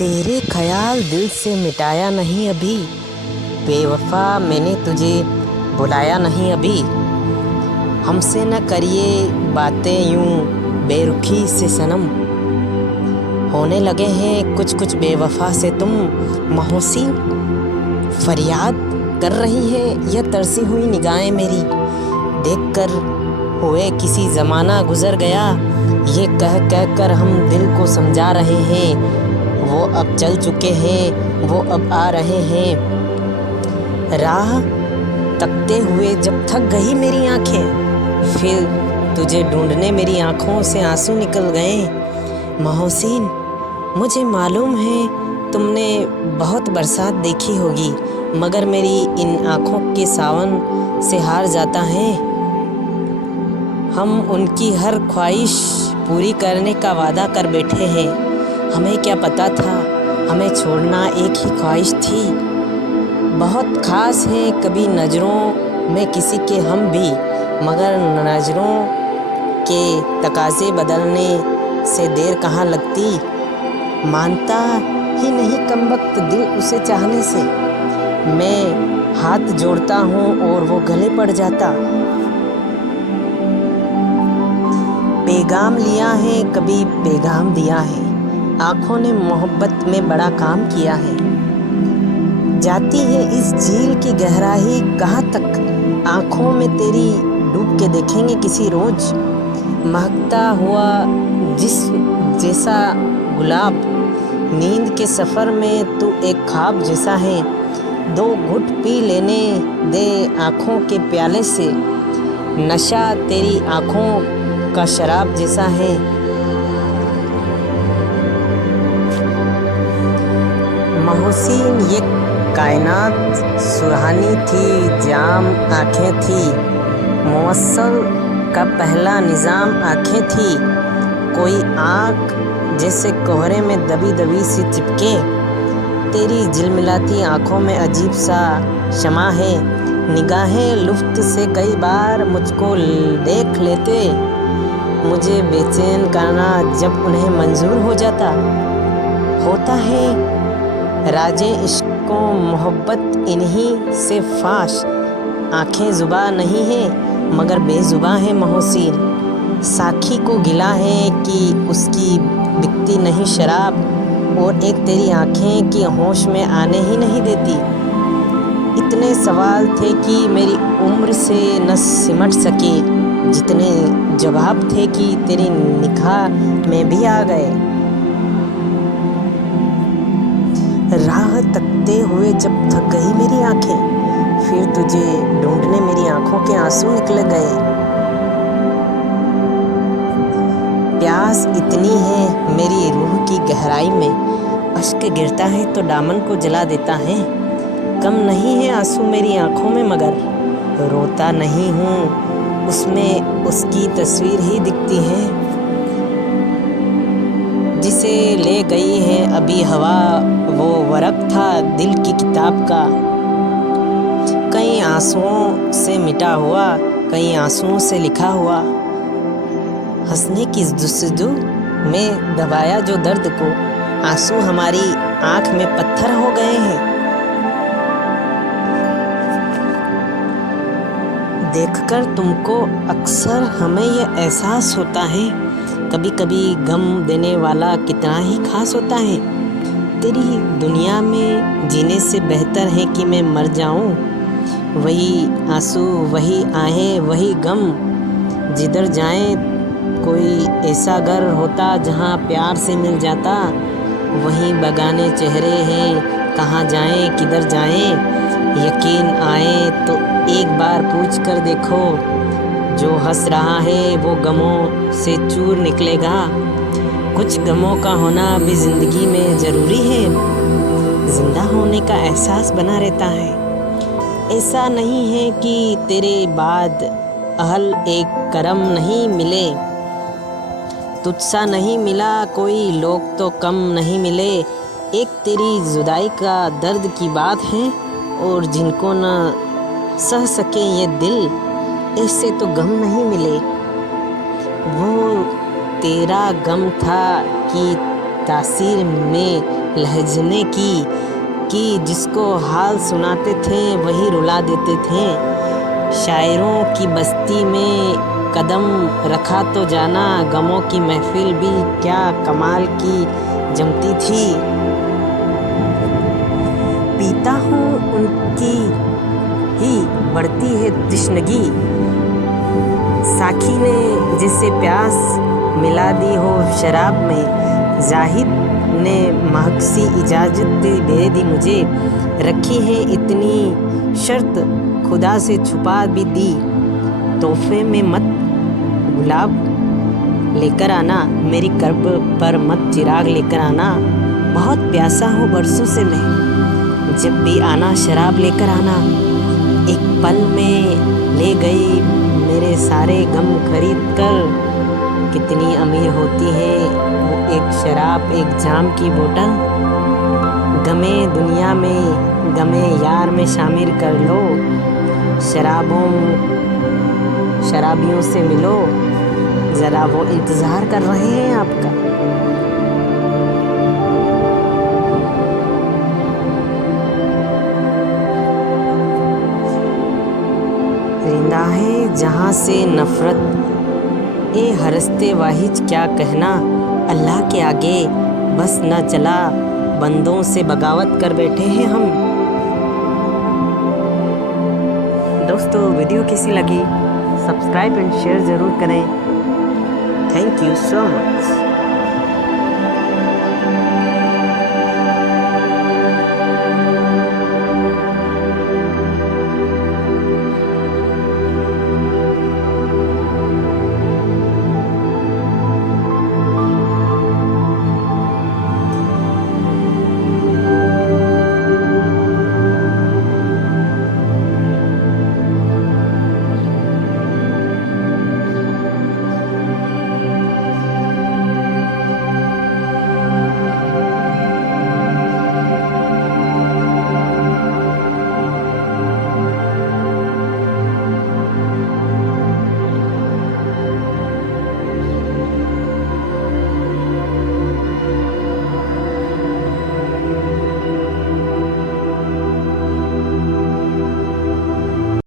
तेरे ख्याल दिल से मिटाया नहीं अभी, बेवफा मैंने तुझे बुलाया नहीं अभी। हमसे न करिए बातें यूं बेरुखी से सनम, होने लगे हैं कुछ कुछ बेवफा से तुम महोसी। फरियाद कर रही है यह तरसी हुई निगाहें मेरी, देखकर हुए किसी ज़माना गुज़र गया। ये कह कह कर हम दिल को समझा रहे हैं, वो अब चल चुके हैं, वो अब आ रहे हैं। राह तकते हुए जब थक गई मेरी आंखें, फिर तुझे ढूंढने मेरी आंखों से आंसू निकल गए। महोसीन, मुझे मालूम है तुमने बहुत बरसात देखी होगी, मगर मेरी इन आंखों के सावन से हार जाता है। हम उनकी हर ख्वाहिश पूरी करने का वादा कर बैठे हैं। हमें क्या पता था हमें छोड़ना एक ही ख्वाहिश थी। बहुत ख़ास हैं कभी नज़रों में किसी के हम भी, मगर नज़रों के तकाज़े बदलने से देर कहाँ लगती। मानता ही नहीं कमबख्त दिल उसे चाहने से, मैं हाथ जोड़ता हूँ और वो गले पड़ जाता। पैगाम लिया है कभी पैगाम दिया है, आँखों ने मोहब्बत में बड़ा काम किया है। जाती है इस झील की गहराई कहाँ तक, आँखों में तेरी डूब के देखेंगे किसी रोज। महकता हुआ जिस्म जैसा गुलाब, नींद के सफ़र में तू एक ख्वाब जैसा है। दो घुट पी लेने दे आँखों के प्याले से, नशा तेरी आँखों का शराब जैसा है। महोसीन, ये कायनात सुहानी थी, जाम आँखें थी, मुवस्सल का पहला निज़ाम आँखें थी। कोई आँख जैसे कोहरे में दबी दबी सी चिपके, तेरी झिलमिलाती आँखों में अजीब सा शमा है। निगाहें लुफ्त से कई बार मुझको देख लेते, मुझे बेचैन करना जब उन्हें मंजूर हो जाता। होता है राजे इश्क़ो मोहब्बत इन्हीं से फाश, आँखें ज़ुबा नहीं है मगर बेज़ुबां है महोसीन। साखी को गिला है कि उसकी बिकती नहीं शराब, और एक तेरी आँखें की होश में आने ही नहीं देती। इतने सवाल थे कि मेरी उम्र से न सिमट सके, जितने जवाब थे कि तेरी निगाह में भी आ गए। राह तकते हुए जब थक गई मेरी आंखें, फिर तुझे ढूंढने मेरी आंखों के आंसू निकल गए। प्यास इतनी है मेरी रूह की गहराई में, अश्क गिरता है तो दामन को जला देता है। कम नहीं है आंसू मेरी आंखों में मगर रोता नहीं हूँ, उसमें उसकी तस्वीर ही दिखती है जिसे ले गई है अभी हवा। वो वरक था दिल की किताब का, कई आंसुओं से मिटा हुआ, कई आंसुओं से लिखा हुआ। हंसने की जुस्तजू में दबाया जो दर्द को, आंसू हमारी आँख में पत्थर हो गए हैं। देखकर तुमको अक्सर हमें यह एहसास होता है, कभी कभी गम देने वाला कितना ही खास होता है। तेरी दुनिया में जीने से बेहतर है कि मैं मर जाऊं। वही आंसू, वही आहें, वही गम, जिधर जाएं कोई ऐसा घर होता जहां प्यार से मिल जाता। वहीं बगाने चेहरे हैं, कहाँ जाएं किधर जाएं। यकीन आए तो एक बार पूछ कर देखो, जो हंस रहा है वो गमों से चूर निकलेगा। कुछ गमों का होना भी ज़िंदगी में ज़रूरी है, ज़िंदा होने का एहसास बना रहता है। ऐसा नहीं है कि तेरे बाद अहल एक करम नहीं मिले, तुझसा नहीं मिला कोई, लोग तो कम नहीं मिले। एक तेरी जुदाई का दर्द की बात है, और जिनको न सह सके ये दिल, ऐसे तो गम नहीं मिले। वो तेरा गम था कि तासीर में लहजने की जिसको हाल सुनाते थे वही रुला देते थे। शायरों की बस्ती में कदम रखा तो जाना, गमों की महफिल भी क्या कमाल की जमती थी। पीता हूँ उनकी ही बढ़ती है तृष्णगी, साखी ने जिसे प्यास मिला दी हो शराब में, जाहिद ने महक सी इजाज़त दे दी मुझे, रखी है इतनी शर्त खुदा से छुपा भी दी। तोहफे में मत गुलाब लेकर आना, मेरी कर्ब पर मत चिराग लेकर आना, बहुत प्यासा हूँ बरसों से मैं, जब भी आना शराब लेकर आना। एक पल में ले गई मेरे सारे गम खरीद कर, कितनी अमीर होती है वो एक शराब एक जाम की बोतल। गमे दुनिया में गमे यार में शामिल कर लो, शराबियों से मिलो, ज़रा वो इंतज़ार कर रहे हैं आपका। रिंदा है जहाँ से नफ़रत ए हरस्ते वाहिज क्या कहना, अल्लाह के आगे बस न चला, बंदों से बगावत कर बैठे हैं हम। दोस्तों वीडियो कैसी लगी सब्सक्राइब एंड शेयर ज़रूर करें। Thank you so much.